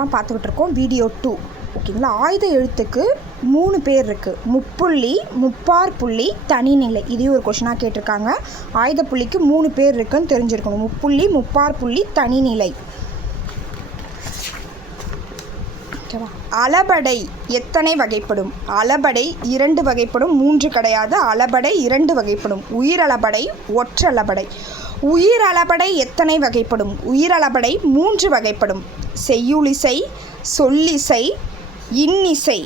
தான் பார்த்துக்கிட்டு இருக்கோம். வீடியோ 2 ஓகேங்களா. ஆயுத எழுத்துக்கு 3 பேர் இருக்குது. முப்புள்ளி, முப்பார் புள்ளி, தனிநிலை. இதையும் ஒரு கொஷினாக கேட்டிருக்காங்க. ஆயுத புள்ளிக்கு 3 பேர் இருக்குன்னு தெரிஞ்சிருக்கணும். முப்புள்ளி, முப்பார் புள்ளி, தனிநிலை. ஓகேவா. அளபடை எத்தனை வகைப்படும்? அளபடை 2 வகைப்படும், 3 கிடையாது. அளபடை 2 வகைப்படும். உயிரளபடை, ஒற்றளபடை. உயிரளபடை எத்தனை வகைப்படும்? உயிரளபடை 3 வகைப்படும். செய்யுளிசை, சொல்லிசை, இன்னிசை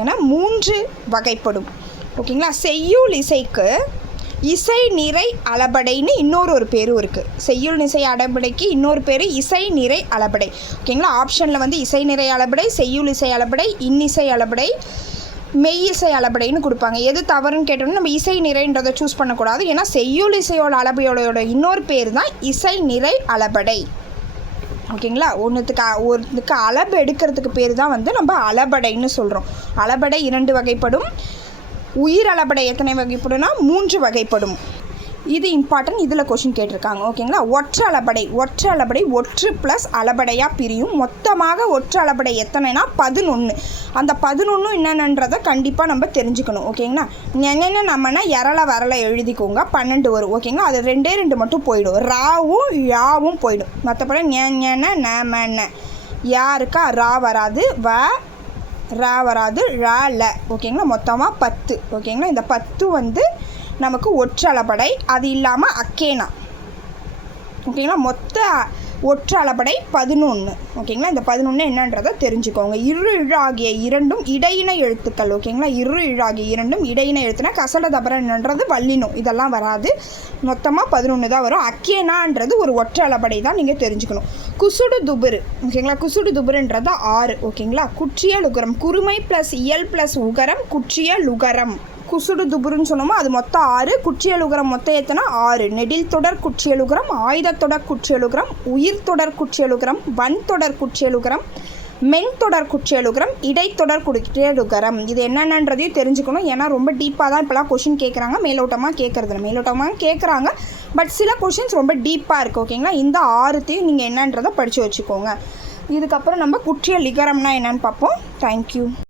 என 3 வகைப்படும். ஓகேங்களா. செய்யுளிசைக்கு இசை நிறை அளபடைன்னு இன்னொரு பேரும் இருக்குது. செய்யுள் இசை அளபடைக்கு இன்னொரு பேர் இசை நிறை அளபடை. ஓகேங்களா. ஆப்ஷனில் வந்து இசை நிறை அளபடை, செய்யுள் இசை அளபடை, இன்னிசை அளபடை, மெய் இசை அளபடைன்னு கொடுப்பாங்க. எது தவறுன்னு கேட்டோம்னா நம்ம இசை நிறைன்றதை சூஸ் பண்ணக்கூடாது. ஏன்னா செய்யுள் இசையோட அளபையோட இன்னொரு பேர் தான் இசை நிறை அளபடை. ஓகேங்களா. ஒன்றுத்துக்கு அளவு எடுக்கிறதுக்கு பேர் தான் வந்து நம்ம அளபடைன்னு சொல்கிறோம். அளபடை 2 வகைப்படும். உயிர் அளபடை எத்தனை வகைப்படும்னா 3 வகைப்படும். இது இம்பார்ட்டன்ட். இதில் கொஷின் கேட்டிருக்காங்க. ஓகேங்களா. ஒற்ற அளபடை ஒற்று ப்ளஸ் அளபடையாக பிரியும். மொத்தமாக ஒற்ற அளபடை எத்தனைனா 11. அந்த 11 என்னென்னன்றதை கண்டிப்பாக நம்ம தெரிஞ்சுக்கணும். ஓகேங்களா. என்னென்ன நம்மனா வரலை எழுதிக்கோங்க. 12 வரும். ஓகேங்களா. அது 2 மட்டும் போயிடும். ராவும் யாவும் போயிடும். மற்றபடி ந யாருக்கா ரா வராது, ரா வராது, ரா ல. ஓகேங்களா. மொத்தமாக 10. ஓகேங்களா. இந்த 10 வந்து நமக்கு ஒற்றளபடை. அது இல்லாமல் அக்கேனா. ஓகேங்களா. மொத்த ஒற்றளபடை 11. ஓகேங்களா. இந்த 11 என்னன்றதை தெரிஞ்சுக்கோங்க. இரு ஆகிய 2 இடையின எழுத்துக்கள். ஓகேங்களா. இரு ஆகிய 2 இடையின எழுத்துனா கசட தபரன்றது வல்லினம், இதெல்லாம் வராது. மொத்தமாக 11 தான் வரும். அக்கேனான்றது ஒரு ஒற்றளபடை தான் நீங்கள் தெரிஞ்சுக்கணும். குசுடு துபுரு. ஓகேங்களா. குசுடு துபுருன்றது 6. ஓகேங்களா. குற்றிய லுகரம், குறுமை ப்ளஸ் இயல் ப்ளஸ் உகரம், குற்றிய லுகரம். குசுடு துபுருன்னு சொன்னோமோ அது மொத்தம் 6. குற்றியலுகரம் மொத்தம் எத்தனை 6. நெடில் தொடர் குற்றியலுகரம், ஆயுத தொடர் குற்றியலுகரம், உயிர் தொடர் குற்றியலுகரம், வன் தொடர் குற்றியலுகரம், மென் தொடர் குற்றியலுகரம், இடைத்தொடர் குற்றியலுகரம். இது என்னென்னன்றதையும் தெரிஞ்சுக்கணும். ஏன்னா ரொம்ப டீப்பாக தான் இப்போலாம் கொஷின் கேட்குறாங்க. மேலோட்டமாக கேட்குறாங்க. பட் சில கொஷின்ஸ் ரொம்ப டீப்பாக இருக்குது. ஓகேங்களா. இந்த 6த்தையும் நீங்கள் என்னன்றதை படித்து வச்சுக்கோங்க. இதுக்கப்புறம் நம்ம குற்றிய லிகரம்னா என்னன்னு பார்ப்போம். தேங்க்யூ.